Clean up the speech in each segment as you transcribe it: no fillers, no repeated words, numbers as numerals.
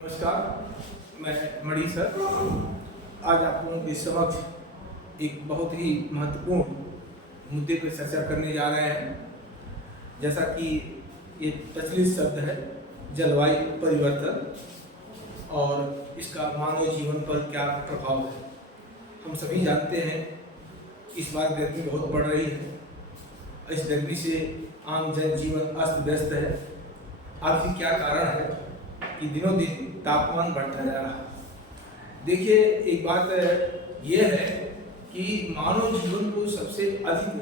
नमस्कार, मैं मणि सर आज आप लोगों के समक्ष एक बहुत ही महत्वपूर्ण मुद्दे पर चर्चा करने जा रहे हैं। जैसा कि ये प्रचलित शब्द है जलवायु परिवर्तन और इसका मानव जीवन पर क्या प्रभाव है। हम सभी जानते हैं इस बार गर्मी बहुत बढ़ रही है। इस गर्मी से आम जनजीवन अस्त व्यस्त है। आखिर क्या कारण है कि दिनों दिन तापमान बढ़ता जा रहा है। देखिए, एक बात यह है कि मानव जीवन को सबसे अधिक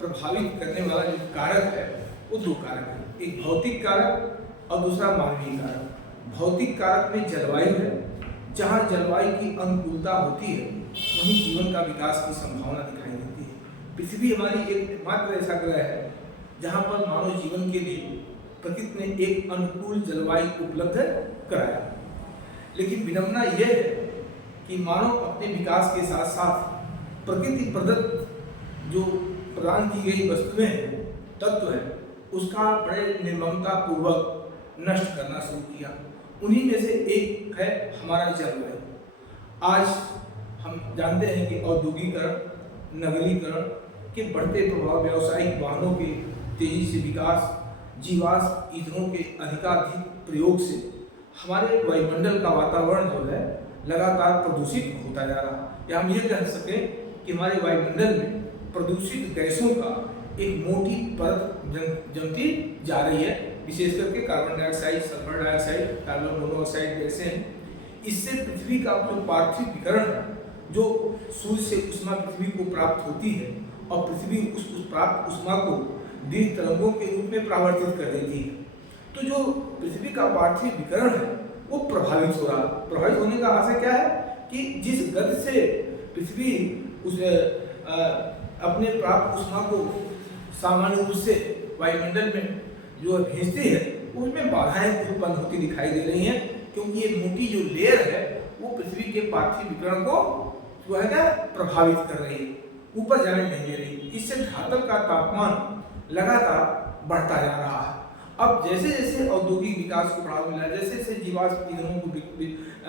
प्रभावित करने वाला जो कारक है वो दो कारक है, एक भौतिक कारक और दूसरा मानवीय कारक। भौतिक कारक में जलवायु है। जहाँ जलवायु की अनुकूलता होती है वहीं जीवन का विकास की संभावना दिखाई देती है। पृथ्वी हमारी एकमात्र ऐसा ग्रह है जहाँ पर मानव जीवन के लिए प्रकृति ने एक अनुकूल जलवायु उपलब्ध कराया। लेकिन विडंबना यह है कि मानव अपने विकास के साथ साथ प्रकृति प्रदत्त जो प्रदान की गई वस्तुएं हैं, तत्व है, उसका बड़े निर्ममता पूर्वक नष्ट करना शुरू किया। उन्हीं में से एक है हमारा जलवायु। आज हम जानते हैं कि औद्योगिकरण, नगरीकरण के बढ़ते प्रभाव, व्यावसायिक वाहनों के तेजी से विकास, जीवाश्म ईंधनों के अधिकाधिक प्रयोग से हमारे वायुमंडल का वातावरण जो है लगातार प्रदूषित होता जा रहा है। या हम ये कह सकें कि हमारे वायुमंडल में प्रदूषित गैसों का एक मोटी परत जमती जा रही है। विशेष करके carbon dioxide, sulphur dioxide, carbon monoxide गैसें हैं। इससे पृथ्वी का जो पार्थिव विकिरण है, जो सूर्य से उष्मा पृथ्वी को प्राप्त होती है और पृथ्वी उस प्राप्त उष्मा को दीर्घ तरंगों के रूप में परावर्तित कर देती है। तो जो पृथ्वी का पार्थिव विकिरण है वो प्रभावित हो रहा है। प्रभावित होने का आशय क्या है कि जिस गति से पृथ्वी उस अपने प्राप्त उष्मा को सामान्य रूप से वायुमंडल में जो भेजती है उसमें बाधाएं उत्पन्न होती दिखाई दे रही हैं, क्योंकि ये मोटी जो लेयर है वो पृथ्वी के पार्थिव विकिरण को जो है क्या प्रभावित कर रही है, ऊपर जाने नहीं दे रही। इससे धरातल का तापमान लगातार बढ़ता जा रहा है। अब जैसे जैसे औद्योगिक विकास को बढ़ावा मिला, जैसे जैसे जीवाश्म ईंधनों को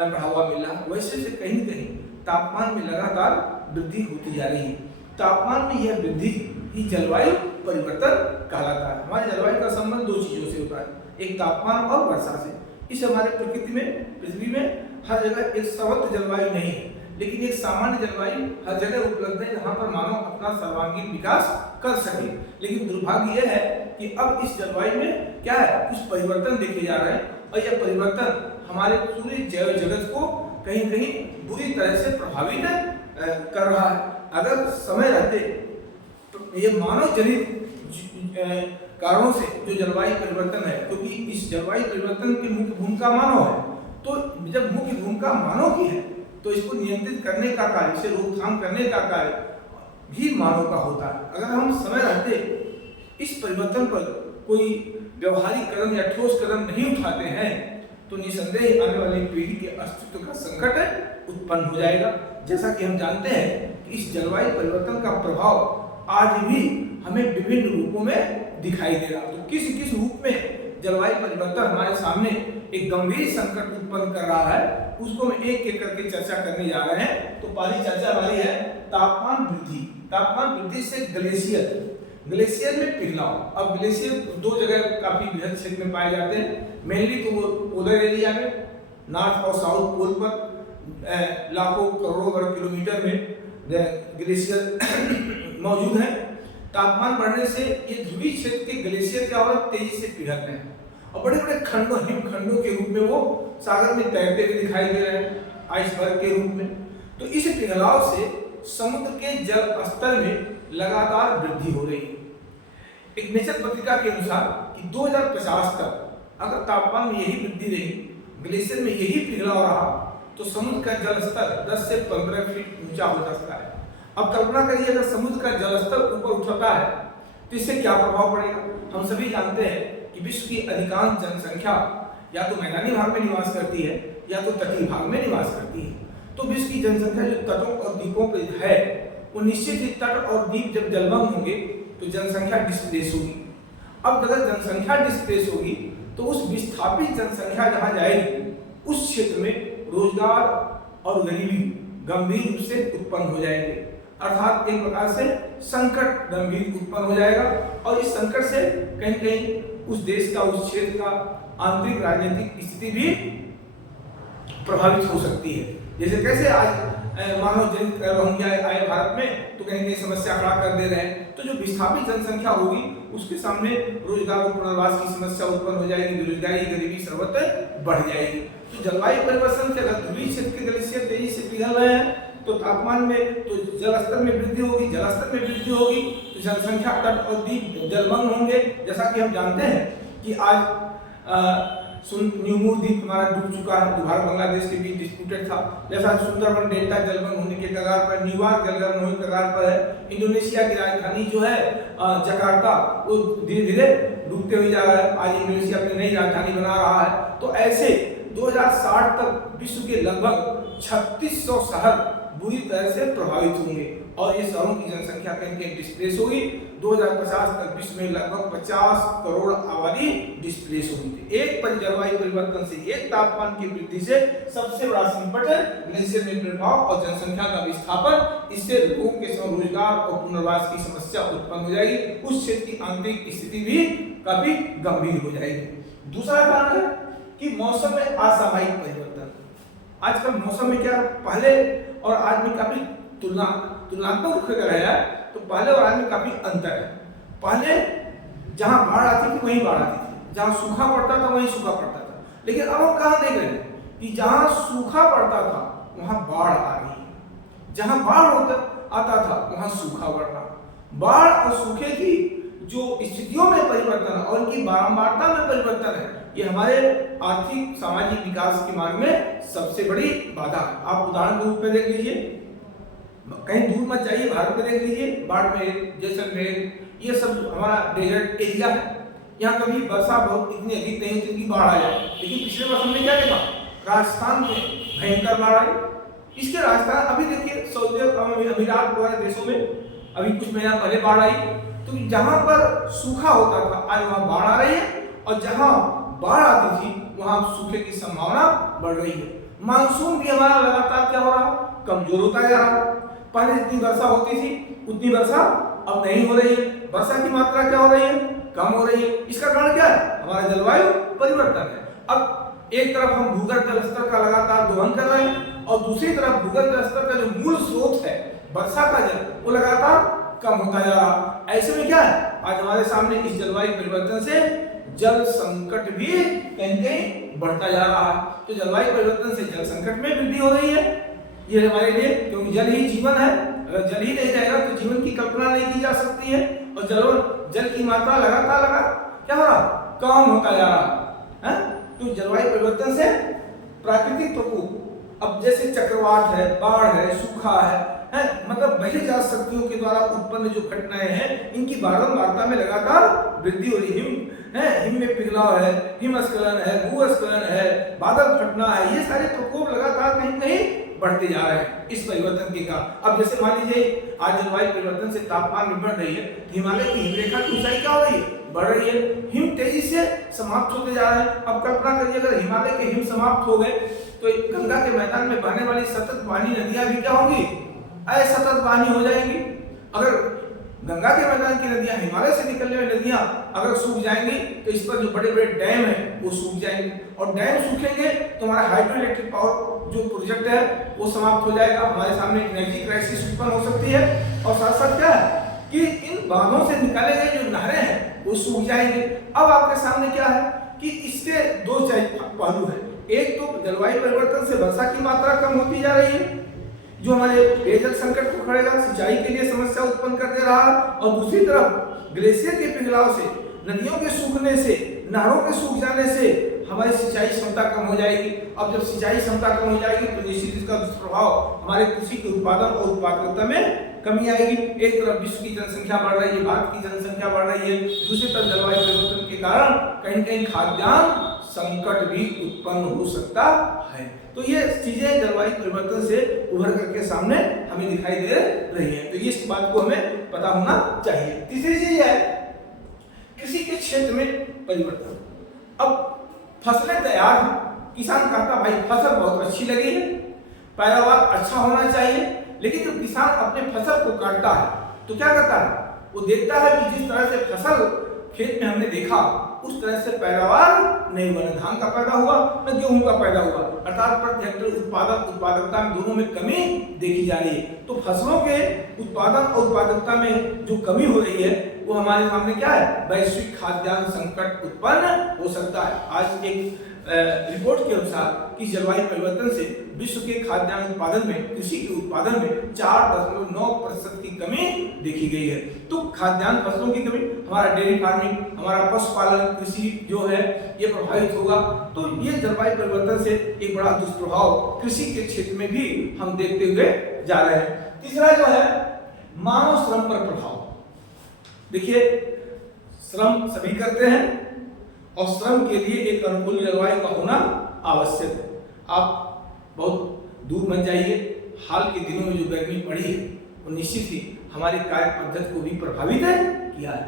बढ़ावा मिला, वैसे से कहीं कहीं तापमान में लगातार वृद्धि होती जा रही है। तापमान में यह वृद्धि ही जलवायु परिवर्तन कहलाता है। हमारे जलवायु का संबंध दो चीजों से होता है, एक तापमान और वर्षा से। इस हमारे प्रकृति में, पृथ्वी में हर जगह एक सर्वत्र जलवायु नहीं है, लेकिन एक सामान्य जलवायु हर जगह उपलब्ध है जहाँ पर मानव अपना सर्वांगीण विकास कर सके। लेकिन दुर्भाग्य यह है कि अब इस जलवायु में क्या है, कुछ परिवर्तन देखे जा रहे हैं और यह परिवर्तन हमारे पूरे जैव जगत को कहीं कहीं बुरी तरह से प्रभावित कर रहा है। अगर समय रहते तो ये मानव जनित कारणों से जो जलवायु परिवर्तन है, क्योंकि इस जलवायु परिवर्तन की मुख्य भूमिका मानव है, तो जब मुख्य भूमिका मानव की है तो इसको नियंत्रित करने का कार्य, इसे रोकथाम करने का कार्य भी मानव का होता है। अगर हम समय रहते इस परिवर्तन पर कोई व्यवहारिक कदम या ठोस कदम नहीं उठाते हैं तो निसंदेह आने वाली पीढ़ी के अस्तित्व का संकट उत्पन्न हो जाएगा। जैसा कि हम जानते हैं कि इस जलवायु परिवर्तन का प्रभाव आज भी हमें विभिन्न रूपों में दिखाई दे रहा है। तो किस किस रूप में जलवायु परिवर्तन हमारे सामने एक गंभीर संकट उत्पन्न कर रहा है, उसको हम एक एक करके चर्चा करने जा रहे हैं। तो पहली चर्चा हमारी है तापमान वृद्धि। तापमान वृद्धि से ग्लेशियर में पिघलाव। अब ग्लेशियर दो जगह काफी बृहद क्षेत्र में पाए जाते हैं। मेनली तो वो पोलर एरिया में, नॉर्थ और साउथ पोल पर लाखों करोड़ों वर्ग किलोमीटर में ग्लेशियर मौजूद है। तापमान बढ़ने से ये ध्रुवीय क्षेत्र के ग्लेशियर क्या हो रहा है, तेजी से पिघल रहे हैं और बड़े बड़े खंडों, हिमखंडों के रूप में वो सागर में तैरते हुए दिखाई दे रहे हैं, आइसबर्ग के रूप में। तो इस पिघलाव से समुद्र के जल स्तर में लगातार वृद्धि हो रही है। एक नेचर पत्रिका के अनुसार कि 2050 तक अगर तापमान में यही वृद्धि रही, ग्लेशियर में यही पिघलाव रहा, तो समुद्र का जल स्तर 10 से 15 फीट ऊंचा हो सकता है। अब कल्पना करिए अगर समुद्र का जल स्तर ऊपर उठता है तो इससे क्या प्रभाव पड़ेगा। हम सभी जानते हैं कि विश्व की अधिकांश जनसंख्या या तो मैदानी भाग में निवास करती है या तो तटीय भाग में निवास करती है। तो विश्व की जनसंख्या जो तटों और द्वीपों पे है, वो निश्चित ही तट और द्वीप जब जलमग्न होंगे तो जनसंख्या डिस्प्लेस होगी। अब अगर जनसंख्या डिस्प्लेस होगी तो उस विस्थापित जनसंख्या जहाँ जाएगी उस क्षेत्र में रोजगार और गरीबी गंभीर रूप से उत्पन्न हो जाएंगे, अर्थात एक प्रकार से संकट गंभीर उत्पन्न हो जाएगा। और इस संकट से कहीं कहीं उस देश का, उस क्षेत्र का आंतरिक राजनीतिक स्थिति भी प्रभावित हो सकती है। जैसे कैसे आज मानव जनित रोहिंग्या आए भारत में तो कहीं कहीं समस्या खड़ा कर दे रहे हैं, तो जो विस्थापित जनसंख्या होगी उसके सामने रोजगार और पुनर्वास की समस्या उत्पन्न हो जाएगी, बेरोजगारी गरीबी सर्वत्र बढ़ जाएगी। तो जलवायु परिवर्तन के अगर ध्रुवीय क्षेत्र के ग्लेशियर तेजी से पिघल रहे हैं तो तापमान में, तो जलस्तर में वृद्धि होगी, जलस्तर में वृद्धि होगी तो जनसंख्या तट और द्वीप जलमग्न होंगे। जैसा कि हम जानते हैं कि आज न्यूमूर द्वीप हमारा डूब चुका है, भारत बांग्लादेश के बीच डिस्प्यूटेड था। जैसा सुंदरबन डेल्टा जलमग्न होने के कगार पर, न्यूयॉर्क जलमग्न होने के कगार पर है। इंडोनेशिया की राजधानी जो है जकार्ता, वो धीरे धीरे डूबते हुए जा रहा है। आज इंडोनेशिया अपनी नई राजधानी बना रहा है। तो ऐसे 2060 तक विश्व के लगभग 3600 शहर बुरी तरह से प्रभावित होंगे और ये शहरों की जनसंख्या कहीं डिस्प्लेस होगी। 2050 तक विश्व में लगभग 50 करोड़ आबादी डिस्प्लेस होगी। एक जलवायु परिवर्तन से, एक तापमान की वृद्धि से सबसे बड़ा संकट है ग्लेशियर में प्रभाव और जनसंख्या का विस्थापन। इससे लोगों के रोजगार और पुनर्वास की समस्या उत्पन्न हो जाएगी, उस क्षेत्र की आंतरिक स्थिति भी काफी गंभीर हो जाएगी। दूसरा कारण है कि मौसम में असामयिक परिवर्तन। आजकल मौसम में क्या पहले और आज में काफी तुलनात्मक रूप से रहा है, तो पहले और आज में काफी अंतर है। पहले जहां बाढ़ आती थी वहीं बाढ़ आती थी, जहां सूखा पड़ता था वहीं सूखा पड़ता था। लेकिन अब हम कहां देख रहे हैं कि जहां सूखा पड़ता था वहां बाढ़ आ रही है, जहां बाढ़ आता था वहां सूखा बढ़ रहा। बाढ़ और सूखे की जो स्थितियों में परिवर्तन और उनकी बारंबारता में परिवर्तन है, ये हमारे आर्थिक सामाजिक विकास के मार्ग में सबसे बड़ी बाधा है। आप उदाहरण के रूप में देख लीजिए, कहीं दूर मत जाइए, भारत में देख लीजिए, बाड़मेर, जैसलमेर, ये सब हमारा डेजर्ट एरिया है। यहाँ कभी वर्षा बहुत इतनी अधिक नहीं होती कि बाढ़ आ जाए। लेकिन पिछले वर्ष हमने क्या देखा, राजस्थान में भयंकर बाढ़ आई। इसके राजस्थान अभी देखिए सऊदी अमीरात वगैरह देशों में अभी कुछ महीना पहले बाढ़ आई। तो जहां पर सूखा होता था आज वहां बाढ़ आ रही है, और जहां बाढ़ आती थी वहां सूखे की संभावना बढ़ रही है। मानसून भी हमारा लगातार क्या हो रहा, कमजोर होता जा रहा। पहले जितनी वर्षा होती थी उतनी वर्षा अब नहीं हो रही है। वर्षा की मात्रा क्या हो रही है, कम हो रही है। इसका कारण क्या है, हमारा जलवायु परिवर्तन है। अब एक तरफ हम भूगर्भ जल स्तर का लगातार दोहन कर रहे हैं और दूसरी तरफ भूगर्भ जल स्तर का जो मूल स्रोत है वर्षा का जल, वो लगातार कम होता जा रहा। ऐसे में क्या है, आज हमारे सामने इस जलवायु परिवर्तन से जल संकट भी कहीं कहीं बढ़ता जा रहा है। तो जलवायु परिवर्तन से जल संकट में वृद्धि हो रही है। ये हमारे लिए, क्योंकि जल ही जीवन है, अगर जल ही नहीं रहेगा तो जीवन की कल्पना नहीं की जा सकती है। और जल की मात्रा लगातार क्या हो रहा, कम होता जा रहा है। तो जलवायु परिवर्तन से प्राकृतिक प्रकोप, अब जैसे चक्रवात है, बाढ़ है, सूखा है, मतलब बहिर्जात शक्तियों के द्वारा उत्पन्न जो घटनाएं हैं, इनकी बारंबारता में लगातार वृद्धि हो रही है। हिम में पिघलाव है, हिमस्खलन है, भूस्खलन है, बादल फटना है, ये सारे प्रकोप लगातार कहीं कहीं बढ़ते जा रहे हैं इस परिवर्तन के कारण। अब जैसे मान लीजिए आज जलवायु परिवर्तन से तापमान में बढ़ रही है, हिमालय की हिमरेखा की ऊंचाई क्या हो रही है, बढ़ रही है। हिम तेजी से समाप्त होते जा रहे हैं। अब कल्पना करिए अगर हिमालय के हिम समाप्त हो गए तो गंगा के मैदान में बहने वाली सतत पानी नदियां भी क्या होंगी, असतत पानी हो जाएंगी। अगर गंगा के मैदान की नदियां, हिमालय से निकलने वाली नदियां अगर सूख जाएंगी तो इस पर जो बड़े बड़े डैम हैं वो सूख जाएंगे, और डैम सूखेंगे तो हमारा हाइड्रो इलेक्ट्रिक पावर जो प्रोजेक्ट है वो समाप्त हो जाएगा। हमारे सामने एनर्जी क्राइसिस उत्पन्न हो सकती है। और साथ साथ क्या है कि इन बांधों से निकाले गए जो नहरें हैं वो सूख जाएंगे। अब आपके सामने क्या है कि इसके दो पहलू है। एक तो जलवायु परिवर्तन से वर्षा की मात्रा कम होती जा रही है, जो हमारे पेयजल संकट को खड़ेगा, सिंचाई के लिए समस्या उत्पन्न कर दे रहा है। और दूसरी तरफ ग्लेशियर के पिघलाव से, नदियों के सूखने से, नहरों के सूख जाने से हमारी सिंचाई क्षमता कम हो जाएगी। अब जब सिंचाई क्षमता कम हो जाएगी तो निश्चित इसका दुष्प्रभाव हमारे कृषि के उत्पादन और उत्पादकता में कमी आएगी। एक तरफ विश्व की जनसंख्या बढ़ रही है, भारत की जनसंख्या बढ़ रही है, दूसरी तरफ जलवायु परिवर्तन के कारण कहीं कहीं खाद्यान्न संकट भी उत्पन्न हो सकता है। तो ये चीजें जलवायु परिवर्तन से उभर करके सामने हमें दिखाई दे रही है। तो इस बात को हमें पता होना चाहिए। तीसरी चीज है कृषि के क्षेत्र में परिवर्तन। अब फसलें तैयार हैं किसान कहता भाई फसल बहुत अच्छी लगी है, पैदावार अच्छा होना चाहिए, लेकिन जब किसान अपने फसल को काटता है तो क्या करता है, वो देखता है कि जिस तरह से फसल खेत में हमने देखा उस तरह से पैदावार नहीं हुआ, न धान का पैदा हुआ न गेहूं का पैदा हुआ, अर्थात प्रति हेक्टेयर उत्पादकता में दोनों में कमी देखी जा रही है। तो फसलों के उत्पादन और उत्पादकता में जो कमी हो रही है वो हमारे सामने क्या है, वैश्विक खाद्यान्न संकट उत्पन्न हो सकता है। आज एक रिपोर्ट के अनुसार कि जलवायु परिवर्तन से विश्व के खाद्यान्न उत्पादन में, कृषि के उत्पादन में 4.9% की कमी देखी गई है। तो खाद्यान्न फसलों की कमी, हमारा डेयरी फार्मिंग, हमारा पशुपालन कृषि जो है ये प्रभावित होगा। तो ये जलवायु परिवर्तन से एक बड़ा दुष्प्रभाव कृषि के क्षेत्र में भी हम देखते हुए जा रहे हैं। तीसरा जो है मानव श्रम पर प्रभाव। देखिए, श्रम सभी करते हैं और श्रम के लिए एक अनुकूल जलवायु का होना आवश्यक है। आप बहुत दूर मत जाइए, हाल के दिनों में जो गर्मी पड़ी है वो निश्चित ही हमारी कार्य पद्धति को भी प्रभावित किया है।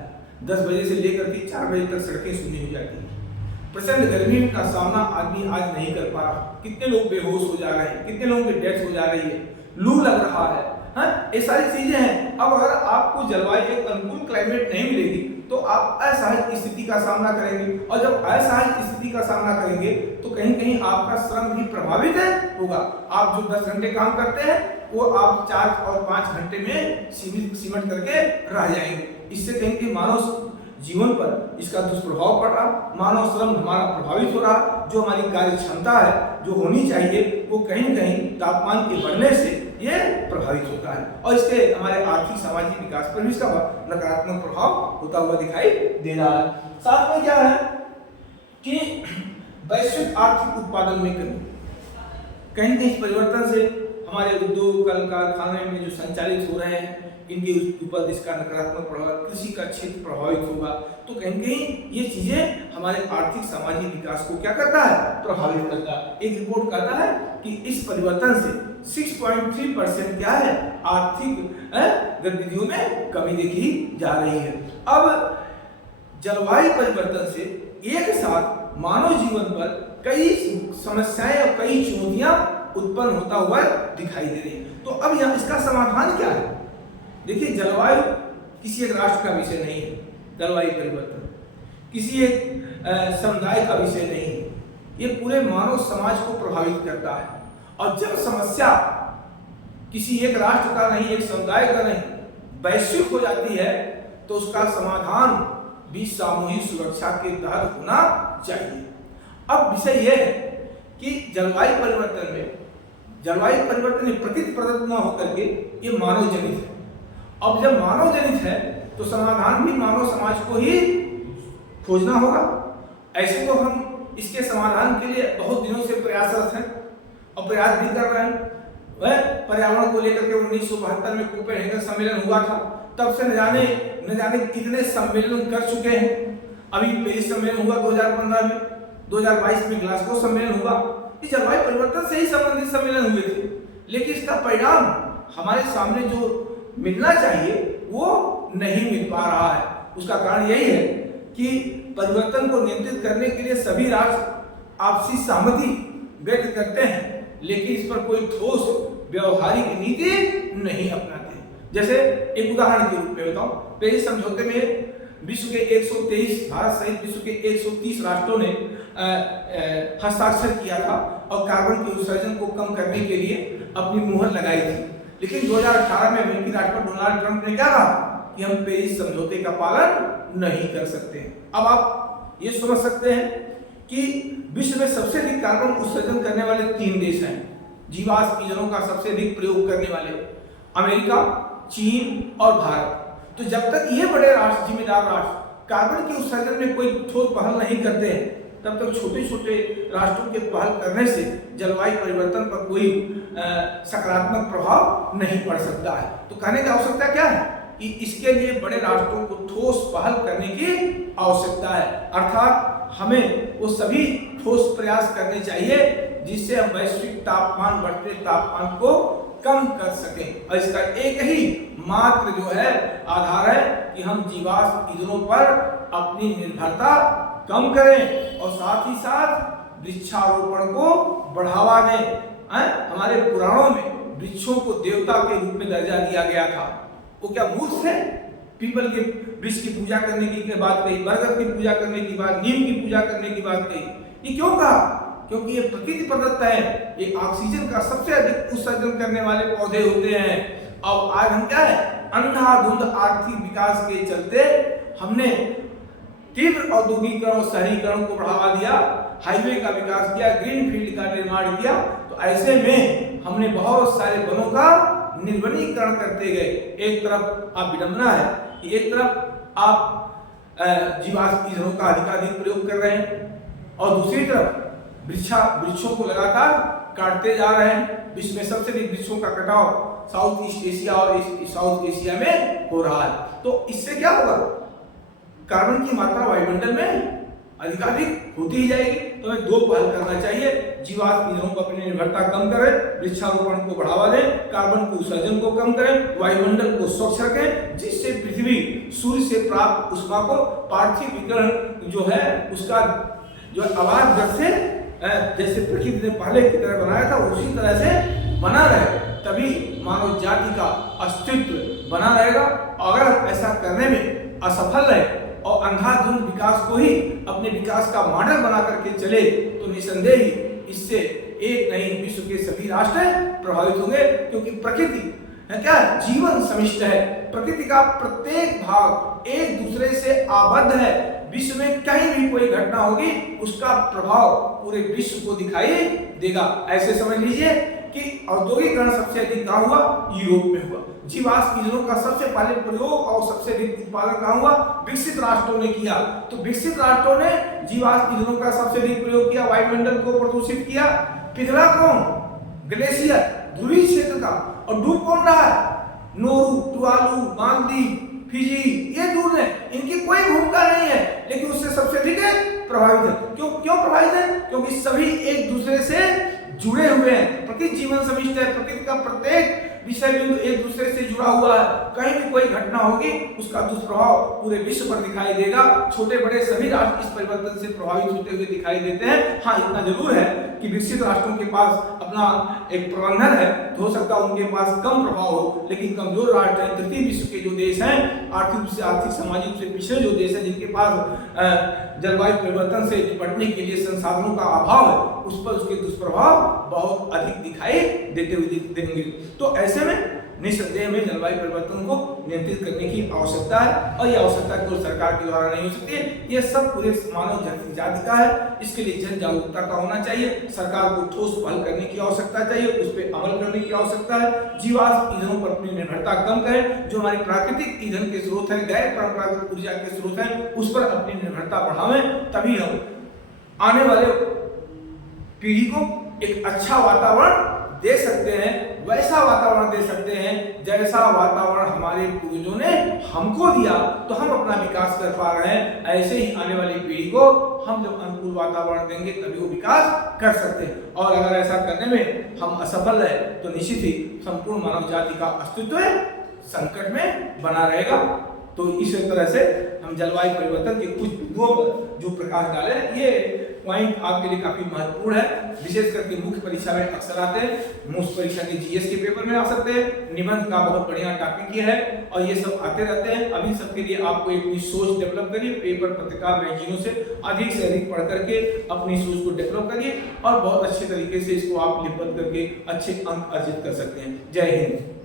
10 बजे से लेकर के 4 बजे तक सड़कें सूनी हो जाती हैं। प्रचंड गर्मी का सामना आदमी आज नहीं कर पा रहा। कितने लोग बेहोश हो जा रहे हैं, कितने लोगों की डेथ हो जा रही है, लू लग रहा है, ये सारी चीजें हैं। अब अगर आपको जलवायु एक अनुकूल क्लाइमेट नहीं मिलेगी तो आप असहज स्थिति का सामना करेंगे, और जब असहज स्थिति का सामना करेंगे तो कहीं कहीं आपका श्रम भी प्रभावित होगा। आप जो 10 घंटे काम करते हैं वो आप 4 और 5 घंटे में सिमट करके रह जाएंगे। इससे कहीं कहीं मानव जीवन पर इसका दुष्प्रभाव पड़ रहा, मानव श्रम हमारा प्रभावित हो रहा, जो हमारी कार्य क्षमता है जो होनी चाहिए वो कहीं न कहीं तापमान के बढ़ने से ये प्रभावित होता है, और इसके हमारे आर्थिक सामाजिक विकास पर भी इसका नकारात्मक प्रभाव होता हुआ दिखाई दे रहा है। साथ में क्या है कि वैश्विक आर्थिक उत्पादन में कमी, कहीं कहीं इस परिवर्तन से हमारे उद्योग कल कारखाने में जो संचालित हो रहे हैं इनके ऊपर इसका नकारात्मक प्रभाव, कृषि का क्षेत्र प्रभावित होगा। तो कहीं कहीं ये चीजें हमारे आर्थिक सामाजिक विकास को क्या करता है, प्रभावित करता है। एक रिपोर्ट कहता है कि इस परिवर्तन से 6.3% क्या है, आर्थिक गतिविधियों में कमी देखी जा रही है। अब जलवायु परिवर्तन से एक साथ मानव जीवन पर कई समस्याएं और कई चुनौतियां उत्पन्न होता हुआ दिखाई दे रही है। तो अब यहाँ इसका समाधान क्या है? देखिए, जलवायु किसी एक राष्ट्र का विषय नहीं है, जलवायु परिवर्तन किसी एक समुदाय का विषय नहीं है, ये पूरे मानव समाज को प्रभावित करता है। और जब समस्या किसी एक राष्ट्र का नहीं, एक समुदाय का नहीं, वैश्विक हो जाती है तो उसका समाधान भी सामूहिक सुरक्षा के तहत होना चाहिए। अब विषय यह है कि जलवायु परिवर्तन में प्रकृति प्रदत्त न होकर के ये मानव जनित है। अब जब मानव जनित है तो समाधान भी मानव समाज को ही खोजना होगा। ऐसे तो हम इसके समाधान के लिए बहुत दिनों से प्रयासरत हैं और प्रयास भी कर रहे हैं। वह पर्यावरण को लेकर के 1972 में कोपेनहेगन सम्मेलन हुआ था, तब से न जाने कितने सम्मेलन कर चुके हैं। अभी पेरिस सम्मेलन हुआ 2015 में, 2022 में ग्लासगो सम्मेलन हुआ। इस जलवायु परिवर्तन से ही संबंधित सम्मेलन हुए थे, लेकिन इसका परिणाम हमारे सामने जो मिलना चाहिए वो नहीं मिल पा रहा है। उसका कारण यही है कि परिवर्तन को नियंत्रित करने के लिए सभी राष्ट्र आपसी सहमति व्यक्त करते हैं, लेकिन इस पर कोई ठोस व्यवहारिक नीति नहीं अपनाते। जैसे एक उदाहरण के रूप में बताऊं, पेरिस समझौते में विश्व के 123 भारत सहित विश्व के 130 राष्ट्रों ने हस्ताक्षर किया था और कार्बन के उत्सर्जन को कम करने के लिए अपनी मुहर लगाई थी। लेकिन 2018 में अमेरिकी राष्ट्रपति डोनाल्ड ट्रंप ने क्या कहा कि हम पेरिस समझौते का पालन नहीं कर सकते। अब आप ये समझ सकते हैं कि विश्व में सबसे अधिक कार्बन उत्सर्जन करने वाले 3 देश हैं, जीवाश्म ईंधनों का सबसे अधिक प्रयोग करने वाले, अमेरिका, चीन और भारत। तो जब तक ये बड़े राष्ट्र, जिम्मेदार राष्ट्र कार्बन के उत्सर्जन में कोई ठोस पहल नहीं करते हैं, तब तक छोटे छोटे राष्ट्रों के पहल करने से जलवायु परिवर्तन पर कोई सकारात्मक प्रभाव नहीं पड़ सकता है। तो कहने की आवश्यकता क्या है कि इसके लिए बड़े राष्ट्रों को ठोस पहल करने की आवश्यकता है, अर्थात हमें वो सभी ठोस प्रयास करने चाहिए जिससे हम वैश्विक तापमान, बढ़ते तापमान को कम कर सकें। और इसका एक ही मात्र जो है आधार है कि हम जीवाश्म ईंधनों पर अपनी निर्भरता कम करें और साथ ही साथ वृक्षारोपण को बढ़ावा दें। हमारे पुराणों में वृक्षों को देवता के रूप में दर्जा दिया गया था। वो क्या मूर्ख थे? पीपल के वृक्ष की पूजा करने की बात कही, बरगद की पूजा करने की बात, नीम की पूजा करने की बात कही। ये क्यों कहा? क्योंकि ये प्रकृति प्रदत्त है, ये ऑक्सीजन का सबसे अधिक उत्सर्जन करने वाले पौधे होते हैं। अब आज हम क्या है, अंधाधुंध आर्थिक विकास के चलते हमने तीव्र औद्योगिकरण और शहरीकरण को बढ़ावा दिया, हाईवे का विकास किया, ग्रीन फील्ड का निर्माण किया। तो ऐसे में हमने बहुत सारे वनों का निर्वनीकरण करते गए। एक तरफ आप विडंबना है कि एक तरफ आप जीवाश्म ईंधनों का अधिकाधिक प्रयोग कर रहे हैं और दूसरी तरफ वृक्षों को लगातार काटते जा रहे हैं। विश्व में सबसे अधिक वृक्षों का कटाव साउथ ईस्ट एशिया और साउथ एशिया में हो रहा है। तो इससे क्या होगा? कार्बन की मात्रा वायुमंडल में अधिकाधिक होती ही जाएगी। तो हमें दो पहल करना चाहिए, जीवाश्म ईंधनों पर अपनी निर्भरता कम करें, वृक्षारोपण को बढ़ावा दें, कार्बन के उत्सर्जन को कम करें, वायुमंडल को स्वच्छ रखें, जिससे पृथ्वी सूर्य से प्राप्त ऊष्मा को पार्थिव विकिरण जो है उसका जो आवाज जब से जैसे प्रकृति ने पहले की तरह बनाया था उसी तरह से बना रहे, तभी मानव जाति का अस्तित्व बना रहेगा। अगर ऐसा करने में असफल रहे और अंधाधुंध विकास को ही अपने विकास का मॉडल बना करके चले तो निसंदेह ही इससे एक नहीं विश्व के सभी राष्ट्र प्रभावित होंगे। क्योंकि प्रकृति क्या जीवन समिष्ट है, प्रकृति का प्रत्येक भाग एक दूसरे से आबद्ध है। विश्व में कहीं भी कोई घटना होगी उसका प्रभाव पूरे विश्व को दिखाई देगा। ऐसे समझ लीजिए कि औद्योगिकरण सबसे अधिक कहाँ हुआ? यूरोप में हुआ। जीवाश्म ईंधनों का सबसे पहले प्रयोग और सबसे अधिक उत्पादन कहाँ हुआ? विकसित राष्ट्रों ने किया। तो विकसित राष्ट्रों ने जीवाश्म ईंधनों का सबसे अधिक प्रयोग किया, वायुमंडल को प्रदूषित किया। पिघला कौन? ग्लेशियर, ध्रुवीय क्षेत्र का। और डूब कौन रहा है? नोरू, टुवालू, मालदीव, फिजी, ये डूब है। इनकी कोई भूमिका नहीं है, लेकिन उससे सबसे अधिक प्रभावित है। क्यों प्रभावित है? क्योंकि सभी एक दूसरे से जुड़े हुए हैं। प्रकृति जीवन समिष्ट है, प्रकृति का प्रत्येक विषय बिंदु एक दूसरे से जुड़ा हुआ है। कहीं भी कोई घटना होगी उसका दुष्प्रभाव पूरे विश्व पर दिखाई देगा। छोटे बड़े सभी राष्ट्र इस परिवर्तन से प्रभावित होते हुए दिखाई देते हैं। हाँ, इतना जरूर है कि विकसित राष्ट्रों के पास अपना एक प्रबंधन है, तो हो सकता है उनके पास कम प्रभाव हो, लेकिन कमजोर राष्ट्र हैं, तृतीय विश्व के जो देश हैं, आर्थिक सामाजिक से पिछड़े जो देश हैं, जिनके पास जलवायु परिवर्तन से निपटने के लिए संसाधनों का अभाव है, उस पर उसके दुष्प्रभाव बहुत अधिक दिखाई देते हुए देंगे। तो ऐसे में निस्संदेह में जलवायु परिवर्तन को नियंत्रित करने की आवश्यकता है और यह आवश्यकता केवल सरकार के द्वारा नहीं हो सकती है, यह सब पूरे मानव जाति का है। इसके लिए जन जागरूकता का होना चाहिए, सरकार को ठोस पहल करने की आवश्यकता चाहिए, उस पर अमल करने की आवश्यकता है। जीवाश्म ईंधनों पर अपनी निर्भरता कम करें, जो हमारी प्राकृतिक ईंधन के स्रोत हैं, गैर परंपरागत ऊर्जा के स्रोत हैं, उस पर अपनी निर्भरता बढ़ावें। तभी हम आने वाले पीढ़ी को एक अच्छा वातावरण दे सकते हैं, वैसा वातावरण दे सकते हैं जैसा वातावरण हमारे पूर्वजों ने हमको दिया, तो हम अपना विकास कर पा रहे हैं। ऐसे ही आने वाली पीढ़ी को हम जब अनुकूल वातावरण देंगे तभी वो विकास कर सकते हैं। और अगर ऐसा करने में हम असफल रहे तो निश्चित ही संपूर्ण मानव जाति का अस्तित्व संकट में बना रहेगा। तो इस तरह से हम जलवायु परिवर्तन के कुछ बिंदुओं पर जो प्रकाश डाले, ये पॉइंट आपके लिए काफी महत्वपूर्ण है। विशेष करके मुख्य परीक्षा में अक्सर आते हैं, मुख्य परीक्षा के जीएस के पेपर में आ सकते हैं, निबंध का बहुत बढ़िया टॉपिक ये है और ये सब आते रहते हैं। अभी सबके लिए आपको एक सोच डेवलप करिए, पेपर, पत्रिका, मैगजीनों से अधिक पढ़ करके अपनी सोच को डेवलप करिए और बहुत अच्छे तरीके से इसको आप लिखबद्ध करके अच्छे अंक अर्जित कर सकते हैं। जय हिंद।